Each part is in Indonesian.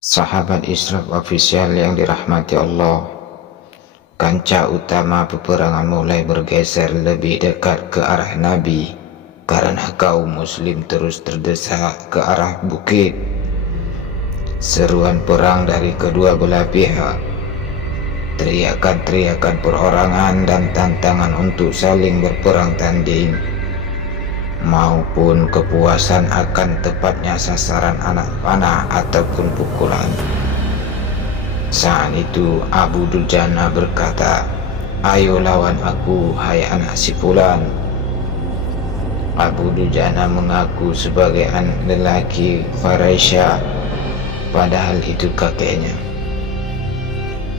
Sahabat Islam official yang dirahmati Allah, kancah utama peperangan mulai bergeser lebih dekat ke arah Nabi karena kaum muslim terus terdesak ke arah bukit. Seruan perang dari kedua belah pihak, teriakan-teriakan perorangan dan tantangan untuk saling berperang tanding, maupun kepuasan akan tepatnya sasaran anak panah ataupun pukulan. Saat itu Abu Dujana berkata, "Ayo lawan aku, hai anak si Fulan." Abu Dujana mengaku sebagai anak lelaki Quraisy, padahal itu kakeknya.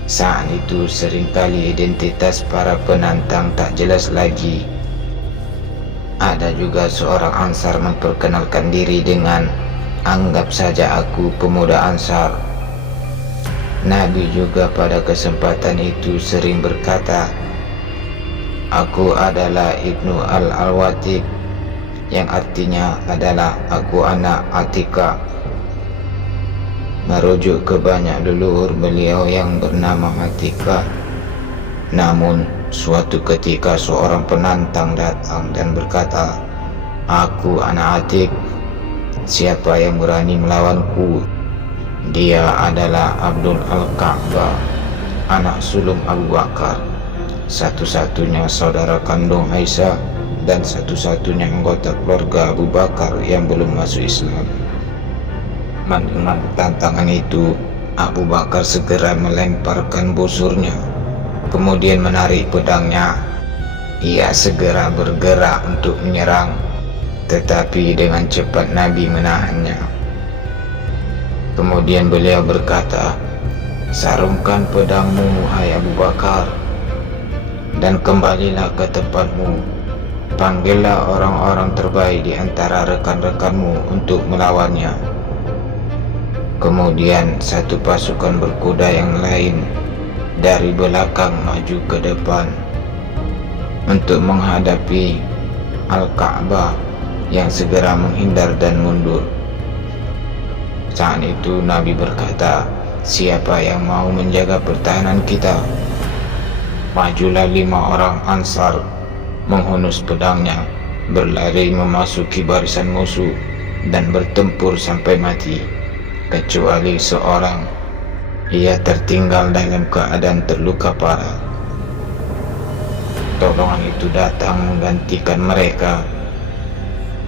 Saat itu seringkali identitas para penantang tak jelas lagi. Ada juga seorang Ansar memperkenalkan diri dengan, "Anggap saja aku pemuda Ansar." Nabi juga pada kesempatan itu sering berkata, "Aku adalah Ibnu Al-Awatiq," yang artinya adalah aku anak Atika, merujuk ke banyak leluhur beliau yang bernama Atika. Namun suatu ketika seorang penantang datang dan berkata, "Aku anak Atik, siapa yang berani melawanku?" Dia adalah Abdul Al-Ka'bah, anak sulung Abu Bakar, satu-satunya saudara kandung Aisyah dan satu-satunya anggota keluarga Abu Bakar yang belum masuk Islam. Mendengar tantangan itu, Abu Bakar segera melemparkan busurnya, kemudian menarik pedangnya. Ia segera bergerak untuk menyerang, tetapi dengan cepat Nabi menahannya. Kemudian beliau berkata, "Sarungkan pedangmu, hai Abu Bakar, dan kembalilah ke tempatmu. Panggillah orang-orang terbaik di antara rekan-rekanmu untuk melawannya." Kemudian satu pasukan berkuda yang lain dari belakang maju ke depan untuk menghadapi Al-Ka'bah yang segera menghindar dan mundur. Saat itu Nabi berkata, "Siapa yang mau menjaga pertahanan kita?" Majulah 5 orang Ansar menghunus pedangnya, berlari memasuki barisan musuh dan bertempur sampai mati, kecuali seorang. Ia tertinggal dalam keadaan terluka parah. Tolongan itu datang menggantikan mereka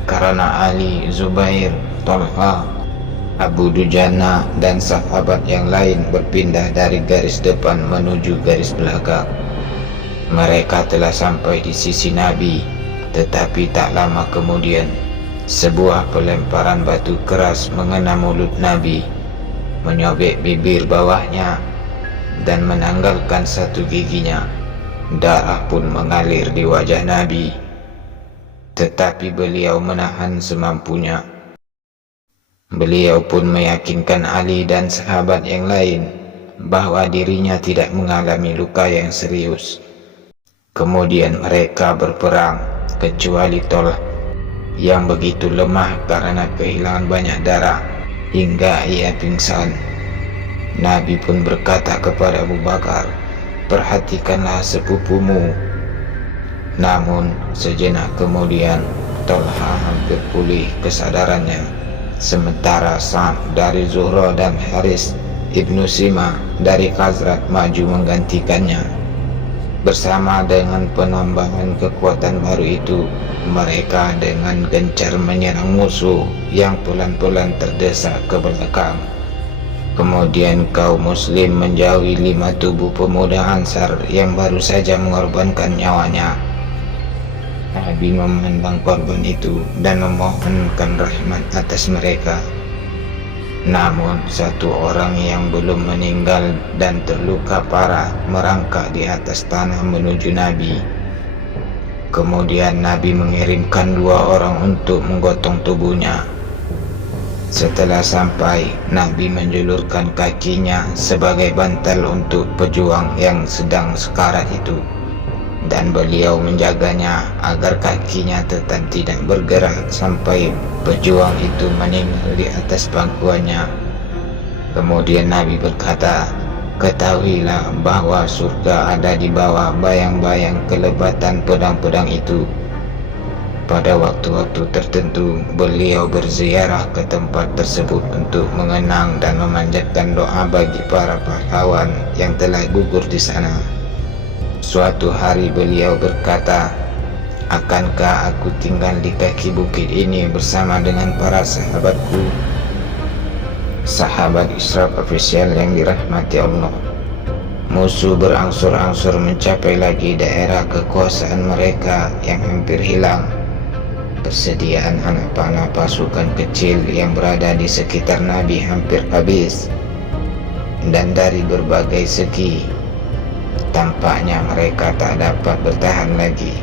karena Ali, Zubair, Tolha, Abu Dujana dan sahabat yang lain berpindah dari garis depan menuju garis belakang. Mereka telah sampai di sisi Nabi, tetapi tak lama kemudian sebuah pelemparan batu keras mengena mulut Nabi, menyobek bibir bawahnya dan menanggalkan satu giginya. Darah pun mengalir di wajah Nabi, tetapi beliau menahan semampunya. Beliau pun meyakinkan Ali dan sahabat yang lain bahwa dirinya tidak mengalami luka yang serius. Kemudian mereka berperang, kecuali Tolh yang begitu lemah karena kehilangan banyak darah hingga ia pingsan. Nabi pun berkata kepada Abu Bakar, "Perhatikanlah sepupumu." Namun sejenak kemudian Tolha hampir pulih kesadarannya, sementara Sa'd dari Zuhra dan Haris Ibnu Sima dari Khazraj maju menggantikannya. Bersama dengan penambahan kekuatan baru itu, mereka dengan gencar menyerang musuh yang pelan-pelan terdesak ke belakang. Kemudian kaum muslim menjauhi 5 tubuh pemuda Ansar yang baru saja mengorbankan nyawanya. Nabi memandang korban itu dan memohonkan rahmat atas mereka. Namun satu orang yang belum meninggal dan terluka parah merangkak di atas tanah menuju Nabi. Kemudian Nabi mengirimkan 2 orang untuk menggotong tubuhnya. Setelah sampai, Nabi menjulurkan kakinya sebagai bantal untuk pejuang yang sedang sekarat itu, dan beliau menjaganya agar kakinya tetap tidak bergerak sampai pejuang itu meninggal di atas pangkuannya. Kemudian Nabi berkata, "Ketahuilah bahwa surga ada di bawah bayang-bayang kelebatan pedang-pedang itu." Pada waktu-waktu tertentu, beliau berziarah ke tempat tersebut untuk mengenang dan memanjatkan doa bagi para pahlawan yang telah gugur di sana. Suatu hari beliau berkata, "Akankah aku tinggal di kaki bukit ini bersama dengan para sahabatku?" Sahabat Isra Official yang dirahmati Allah, musuh berangsur-angsur mencapai lagi daerah kekuasaan mereka yang hampir hilang. Persediaan anak panah pasukan kecil yang berada di sekitar Nabi hampir habis, dan dari berbagai segi tampaknya mereka tak dapat bertahan lagi.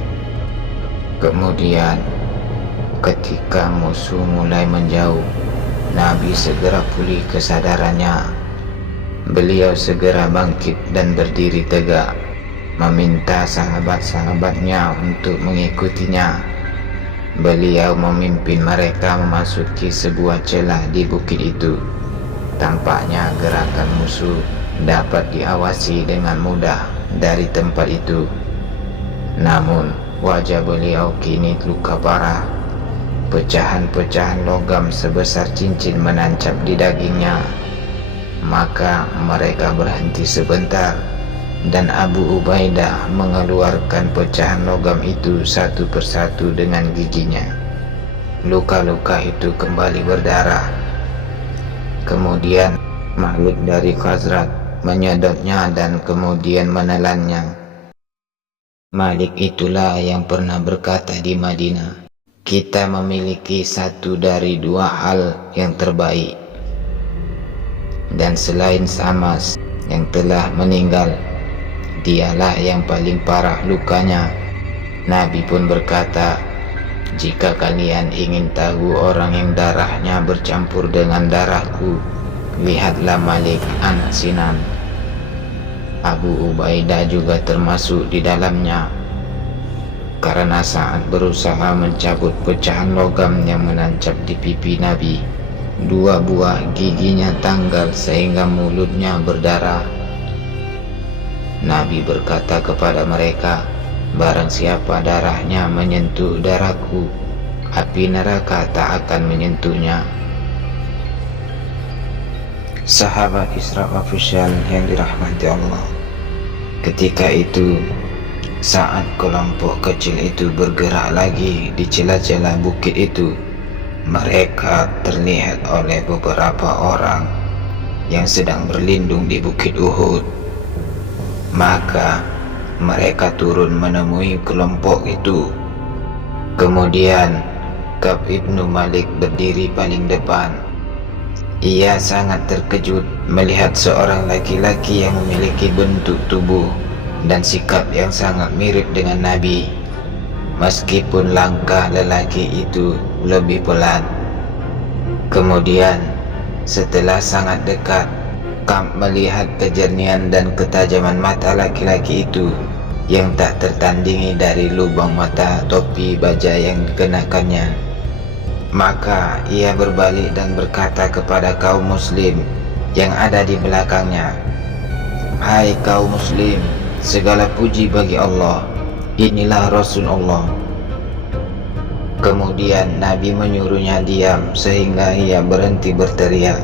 Kemudian ketika musuh mulai menjauh, Nabi segera pulih kesadarannya. Beliau segera bangkit dan berdiri tegak, meminta sahabat-sahabatnya untuk mengikutinya. Beliau memimpin mereka memasuki sebuah celah di bukit itu. Tampaknya gerakan musuh dapat diawasi dengan mudah dari tempat itu. Namun wajah beliau kini luka parah. Pecahan-pecahan logam sebesar cincin menancap di dagingnya. Maka mereka berhenti sebentar, dan Abu Ubaidah mengeluarkan pecahan logam itu satu persatu dengan giginya. Luka-luka itu kembali berdarah. Kemudian Malik dari Khazraj menyedotnya dan kemudian menelannya. Malik itulah yang pernah berkata di Madinah, "Kita memiliki satu dari dua hal yang terbaik." Dan selain Samas yang telah meninggal, dialah yang paling parah lukanya. Nabi pun berkata, "Jika kalian ingin tahu orang yang darahnya bercampur dengan darahku, lihatlah Malik anak Sinan." Abu Ubaidah juga termasuk di dalamnya, karena saat berusaha mencabut pecahan logam yang menancap di pipi Nabi, dua buah giginya tanggal sehingga mulutnya berdarah. Nabi berkata kepada mereka, "Barang siapa darahnya menyentuh darahku, api neraka tak akan menyentuhnya." Sahabat Isra Official yang dirahmati Allah, ketika itu saat kelompok kecil itu bergerak lagi di celah-celah bukit itu, mereka terlihat oleh beberapa orang yang sedang berlindung di bukit Uhud. Maka mereka turun menemui kelompok itu. Kemudian Ka'b ibnu Malik berdiri paling depan. Ia sangat terkejut melihat seorang laki-laki yang memiliki bentuk tubuh dan sikap yang sangat mirip dengan Nabi, meskipun langkah lelaki itu lebih pelan. Kemudian setelah sangat dekat, Ka'b melihat kejernihan dan ketajaman mata laki-laki itu yang tak tertandingi dari lubang mata topi baja yang dikenakannya. Maka ia berbalik dan berkata kepada kaum muslim yang ada di belakangnya, "Hai kaum muslim, segala puji bagi Allah. Inilah Rasulullah." Kemudian Nabi menyuruhnya diam sehingga ia berhenti berteriak.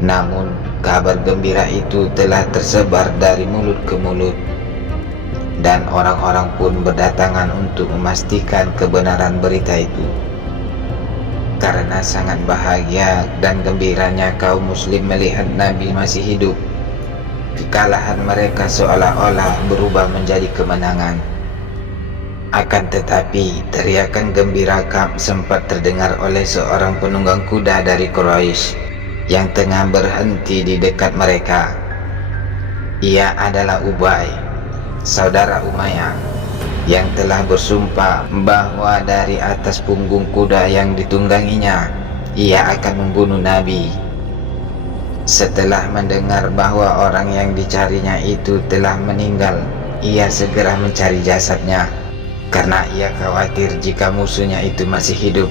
Namun kabar gembira itu telah tersebar dari mulut ke mulut, dan orang-orang pun berdatangan untuk memastikan kebenaran berita itu. Karena sangat bahagia dan gembiranya kaum muslim melihat Nabi masih hidup, kekalahan mereka seolah-olah berubah menjadi kemenangan. Akan tetapi teriakan gembira Ka'b sempat terdengar oleh seorang penunggang kuda dari Quraisy yang tengah berhenti di dekat mereka. Ia adalah Ubay, saudara Umayyah, yang telah bersumpah bahwa dari atas punggung kuda yang ditungganginya ia akan membunuh Nabi. Setelah mendengar bahwa orang yang dicarinya itu telah meninggal, ia segera mencari jasadnya karena ia khawatir jika musuhnya itu masih hidup.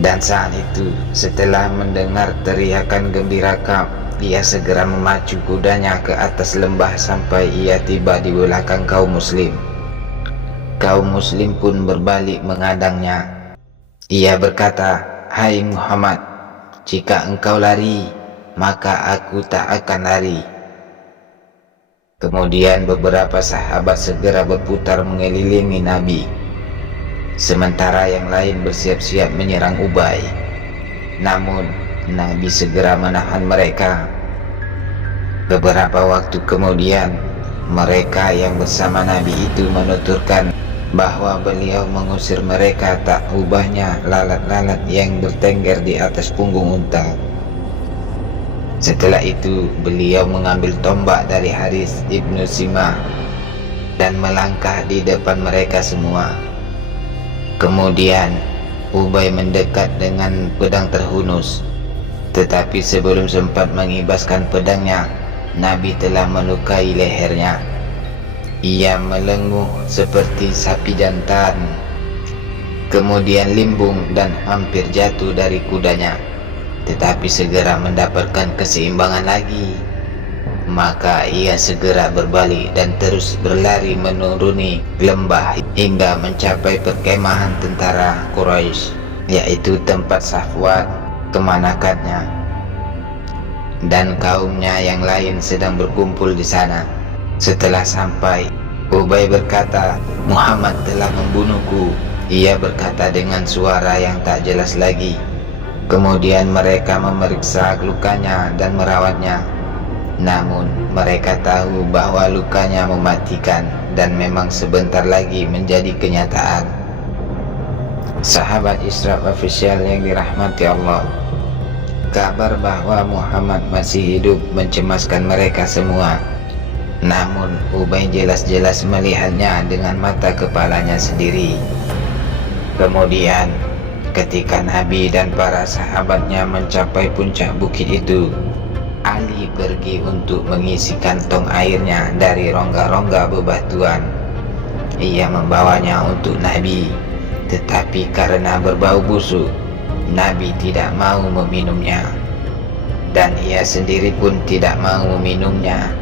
Dan saat itu, setelah mendengar teriakan gembira Ka'b, ia segera memacu kudanya ke atas lembah sampai ia tiba di belakang kaum muslim. Kaum muslim pun berbalik menghadangnya. Ia berkata, "Hai Muhammad, jika engkau lari, maka aku tak akan lari." Kemudian beberapa sahabat segera berputar mengelilingi Nabi, sementara yang lain bersiap-siap menyerang Ubay. Namun Nabi segera menahan mereka. Beberapa waktu kemudian, mereka yang bersama Nabi itu menuturkan bahwa beliau mengusir mereka tak ubahnya lalat-lalat yang bertengger di atas punggung unta. Setelah itu beliau mengambil tombak dari Haris ibnu Simah dan melangkah di depan mereka semua. Kemudian Ubay mendekat dengan pedang terhunus, tetapi sebelum sempat mengibaskan pedangnya, Nabi telah melukai lehernya. Ia melenguh seperti sapi jantan, kemudian limbung dan hampir jatuh dari kudanya, tetapi segera mendapatkan keseimbangan lagi. Maka ia segera berbalik dan terus berlari menuruni lembah hingga mencapai perkemahan tentara Quraisy, yaitu tempat Safwan, kemanakannya, dan kaumnya yang lain sedang berkumpul di sana. Setelah sampai, Ubay berkata, "Muhammad telah membunuhku." Ia berkata dengan suara yang tak jelas lagi. Kemudian mereka memeriksa lukanya dan merawatnya. Namun mereka tahu bahwa lukanya mematikan dan memang sebentar lagi menjadi kenyataan. Sahabat Isra official yang dirahmati Allah, kabar bahwa Muhammad masih hidup mencemaskan mereka semua. Namun Ubay jelas-jelas melihatnya dengan mata kepalanya sendiri. Kemudian ketika Nabi dan para sahabatnya mencapai puncak bukit itu, Ali pergi untuk mengisi kantong airnya dari rongga-rongga bebatuan. Ia membawanya untuk Nabi, tetapi karena berbau busuk, Nabi tidak mau meminumnya, dan ia sendiri pun tidak mau meminumnya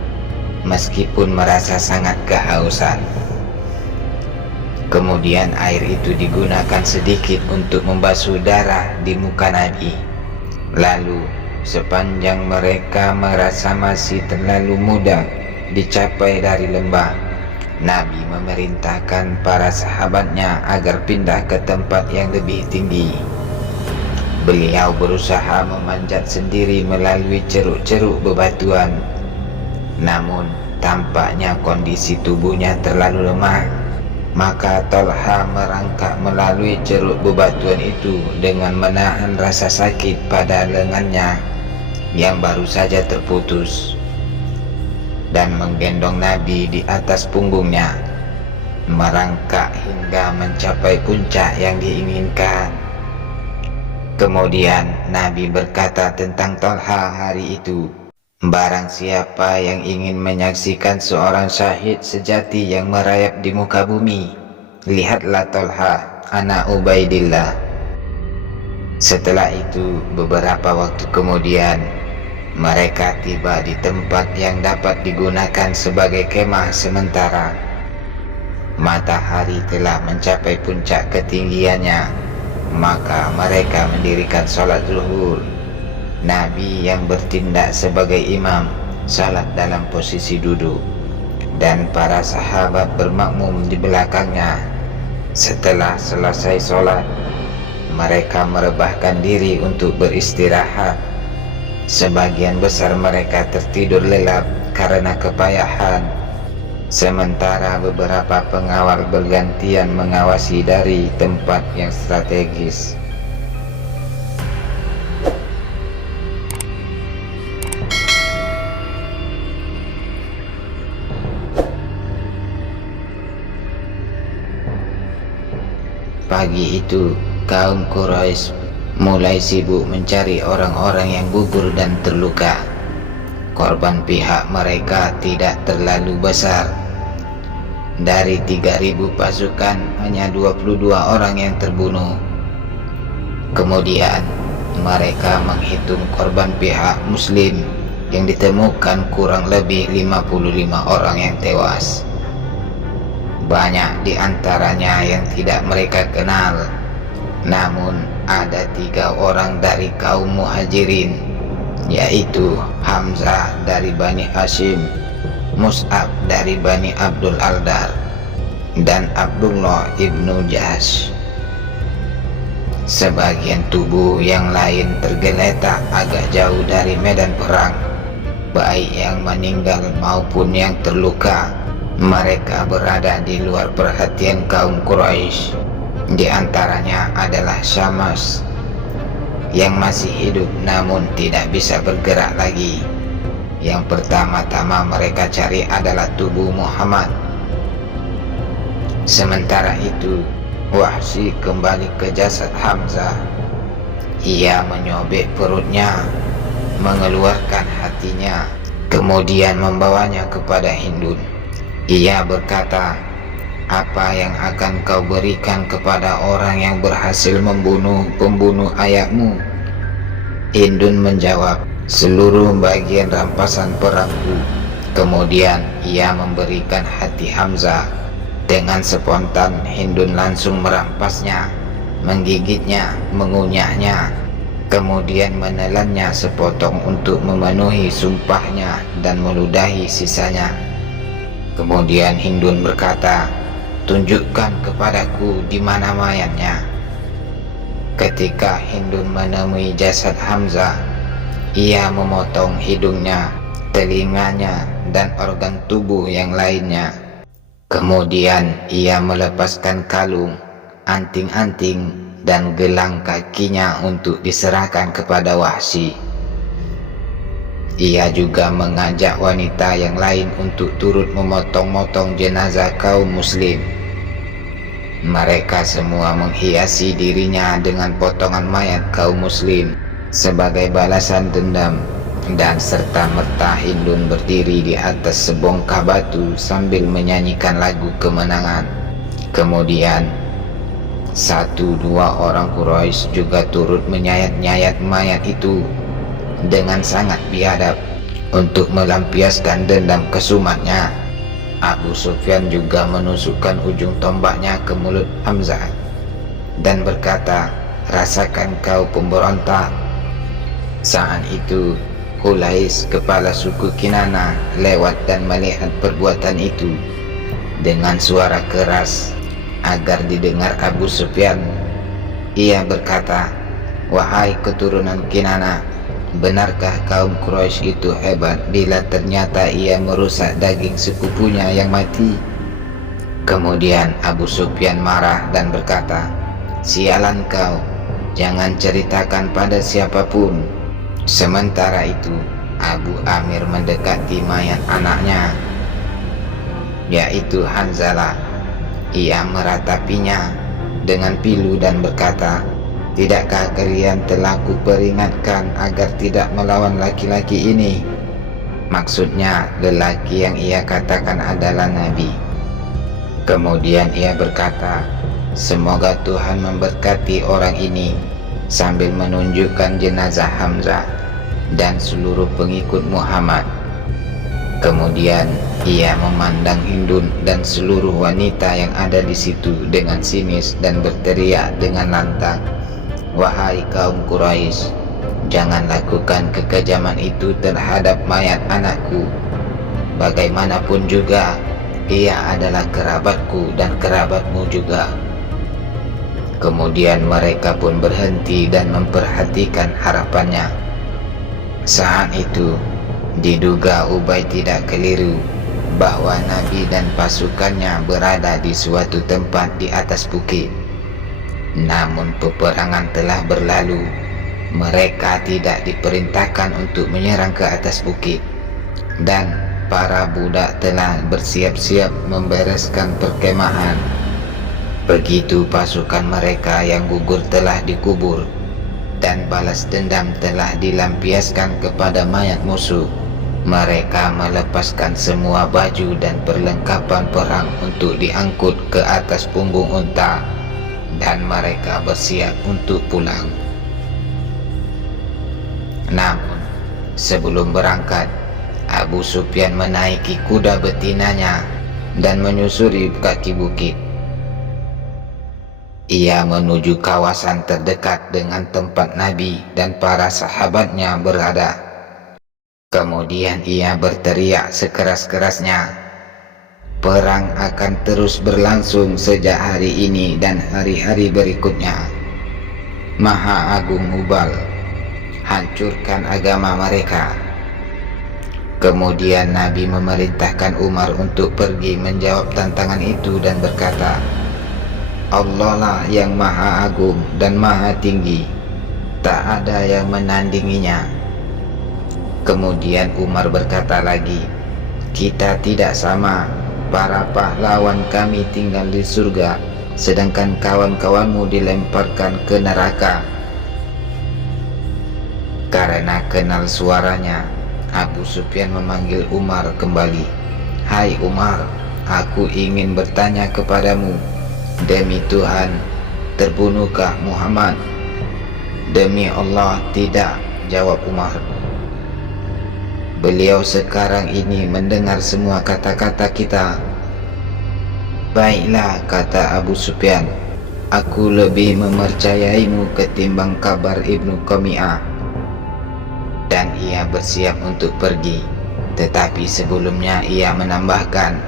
meskipun merasa sangat kehausan. Kemudian air itu digunakan sedikit untuk membasuh darah di muka Nabi. Lalu sepanjang mereka merasa masih terlalu mudah dicapai dari lembah, Nabi memerintahkan para sahabatnya agar pindah ke tempat yang lebih tinggi. Beliau berusaha memanjat sendiri melalui ceruk-ceruk bebatuan, namun tampaknya kondisi tubuhnya terlalu lemah. Maka Tolha merangkak melalui ceruk bebatuan itu dengan menahan rasa sakit pada lengannya yang baru saja terputus, dan menggendong Nabi di atas punggungnya, merangkak hingga mencapai puncak yang diinginkan. Kemudian Nabi berkata tentang Tolha hari itu, "Barang siapa yang ingin menyaksikan seorang syahid sejati yang merayap di muka bumi, lihatlah Tolha, anak Ubaidillah." Setelah itu beberapa waktu kemudian, mereka tiba di tempat yang dapat digunakan sebagai kemah sementara. Matahari telah mencapai puncak ketinggiannya, maka mereka mendirikan sholat zuhur. Nabi yang bertindak sebagai imam salat dalam posisi duduk, dan para sahabat bermakmum di belakangnya. Setelah selesai sholat, mereka merebahkan diri untuk beristirahat. Sebagian besar mereka tertidur lelap karena kepayahan, sementara beberapa pengawal bergantian mengawasi dari tempat yang strategis. Pagi itu, kaum Quraisy mulai sibuk mencari orang-orang yang gugur dan terluka. Korban pihak mereka tidak terlalu besar. Dari 3.000 pasukan, hanya 22 orang yang terbunuh. Kemudian mereka menghitung korban pihak Muslim yang ditemukan kurang lebih 55 orang yang tewas. Banyak di antaranya yang tidak mereka kenal, namun ada 3 orang dari kaum Muhajirin, yaitu Hamzah dari Bani Hashim, Mus'ab dari Bani Abdul Aldar, dan Abdullah ibnu Jahsh. Sebagian tubuh yang lain tergeletak agak jauh dari medan perang, baik yang meninggal maupun yang terluka. Mereka berada di luar perhatian kaum Quraisy. Di antaranya adalah Syamas yang masih hidup namun tidak bisa bergerak lagi. Yang pertama-tama mereka cari adalah tubuh Muhammad. Sementara itu, Wahsy kembali ke jasad Hamzah. Ia menyobek perutnya, mengeluarkan hatinya, kemudian membawanya kepada Hindun. Ia berkata, "Apa yang akan kau berikan kepada orang yang berhasil membunuh pembunuh ayahmu?" Hindun menjawab, "Seluruh bagian rampasan perangku." Kemudian ia memberikan hati Hamzah. Dengan spontan Hindun langsung merampasnya, menggigitnya, mengunyahnya, kemudian menelannya sepotong untuk memenuhi sumpahnya dan meludahi sisanya. Kemudian Hindun berkata, "Tunjukkan kepadaku di mana mayatnya." Ketika Hindun menemui jasad Hamzah, ia memotong hidungnya, telinganya, dan organ tubuh yang lainnya. Kemudian ia melepaskan kalung, anting-anting, dan gelang kakinya untuk diserahkan kepada Wahsy. Ia juga mengajak wanita yang lain untuk turut memotong-motong jenazah kaum muslim. Mereka semua menghiasi dirinya dengan potongan mayat kaum muslim sebagai balasan dendam. Dan serta-merta Hindun berdiri di atas sebongkah batu sambil menyanyikan lagu kemenangan. Kemudian 1-2 orang Quraisy juga turut menyayat-nyayat mayat itu dengan sangat biadab untuk melampiaskan dendam kesumatnya. Abu Sufyan juga menusukkan ujung tombaknya ke mulut Hamzah dan berkata, "Rasakan kau pemberontak." Saat itu Qulais, kepala suku Kinana, lewat dan melihat perbuatan itu. Dengan suara keras agar didengar Abu Sufyan, ia berkata, "Wahai keturunan Kinana, benarkah kaum Quraisy itu hebat bila ternyata ia merusak daging sepupunya yang mati?" Kemudian Abu Sufyan marah dan berkata, "Sialan kau, jangan ceritakan pada siapapun." Sementara itu Abu Amir mendekati mayat anaknya, yaitu Hanzalah. Ia meratapinya dengan pilu dan berkata, "Tidakkah kalian telah kuperingatkan agar tidak melawan laki-laki ini?" Maksudnya lelaki yang ia katakan adalah Nabi. Kemudian ia berkata, "Semoga Tuhan memberkati orang ini," sambil menunjukkan jenazah Hamzah dan seluruh pengikut Muhammad. Kemudian ia memandang Hindun dan seluruh wanita yang ada di situ dengan sinis dan berteriak dengan lantang, "Wahai kaum Quraisy, jangan lakukan kekejaman itu terhadap mayat anakku. Bagaimanapun juga ia adalah kerabatku dan kerabatmu juga." Kemudian mereka pun berhenti dan memperhatikan harapannya. Saat itu diduga Ubay tidak keliru bahwa Nabi dan pasukannya berada di suatu tempat di atas bukit. Namun peperangan telah berlalu. Mereka tidak diperintahkan untuk menyerang ke atas bukit, dan para budak telah bersiap-siap membereskan perkemahan. Begitu pasukan mereka yang gugur telah dikubur dan balas dendam telah dilampiaskan kepada mayat musuh, mereka melepaskan semua baju dan perlengkapan perang untuk diangkut ke atas punggung unta, dan mereka bersiap untuk pulang. Namun Sebelum berangkat, Abu Sufyan menaiki kuda betinanya dan menyusuri kaki bukit. Ia menuju kawasan terdekat dengan tempat Nabi dan para sahabatnya berada. Kemudian ia berteriak sekeras-kerasnya, "Perang akan terus berlangsung sejak hari ini dan hari-hari berikutnya. Maha Agung Hubal, hancurkan agama mereka." Kemudian Nabi memerintahkan Umar untuk pergi menjawab tantangan itu dan berkata, "Allah lah yang maha agung dan maha tinggi, tak ada yang menandinginya." Kemudian Umar berkata lagi, "Kita tidak sama, para pahlawan kami tinggal di surga, sedangkan kawan-kawanmu dilemparkan ke neraka." Karena kenal suaranya, Abu Sufyan memanggil Umar kembali. "Hai Umar, aku ingin bertanya kepadamu, demi Tuhan, terbunuhkah Muhammad?" "Demi Allah, tidak," jawab Umar. "Beliau sekarang ini mendengar semua kata-kata kita." "Baiklah," kata Abu Sufyan, "aku lebih mempercayaimu ketimbang kabar Ibnu Qami'ah." Dan ia bersiap untuk pergi. Tetapi sebelumnya ia menambahkan,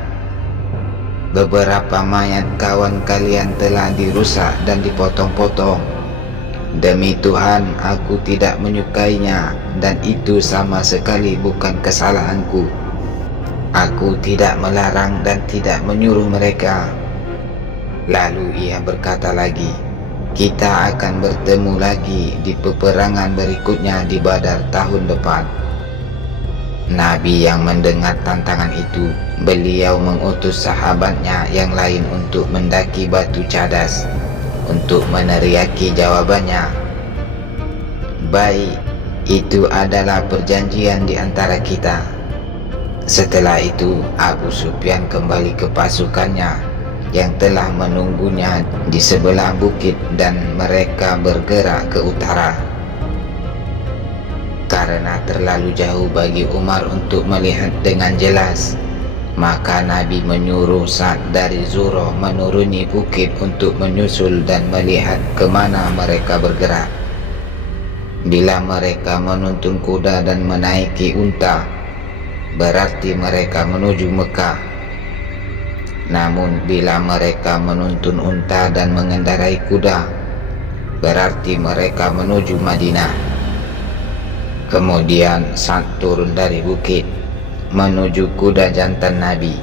"Beberapa mayat kawan kalian telah dirusak dan dipotong-potong. Demi Tuhan, aku tidak menyukainya, dan itu sama sekali bukan kesalahanku. Aku tidak melarang dan tidak menyuruh mereka." Lalu ia berkata lagi, "Kita akan bertemu lagi di peperangan berikutnya di Badar tahun depan." Nabi yang mendengar tantangan itu, beliau mengutus sahabatnya yang lain untuk mendaki batu cadas untuk meneriaki jawabannya, "Baik, itu adalah perjanjian di antara kita." Setelah itu Abu Sufyan kembali ke pasukannya yang telah menunggunya di sebelah bukit dan mereka bergerak ke utara. Karena terlalu jauh bagi Umar untuk melihat dengan jelas, maka Nabi menyuruh Sa'd dari Zurah menuruni bukit untuk menyusul dan melihat kemana mereka bergerak. Bila mereka menuntun kuda dan menaiki unta, berarti mereka menuju Mekah. Namun bila mereka menuntun unta dan mengendarai kuda, berarti mereka menuju Madinah. Kemudian Sa'd turun dari bukit menuju kuda jantan Nabi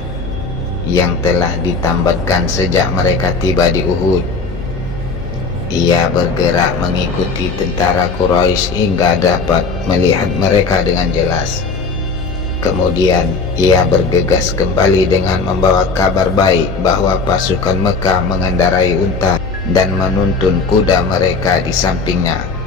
yang telah ditambatkan sejak mereka tiba di Uhud. Ia bergerak mengikuti tentara Quraisy hingga dapat melihat mereka dengan jelas. Kemudian ia bergegas kembali dengan membawa kabar baik bahwa pasukan Mekah mengendarai unta dan menuntun kuda mereka di sampingnya.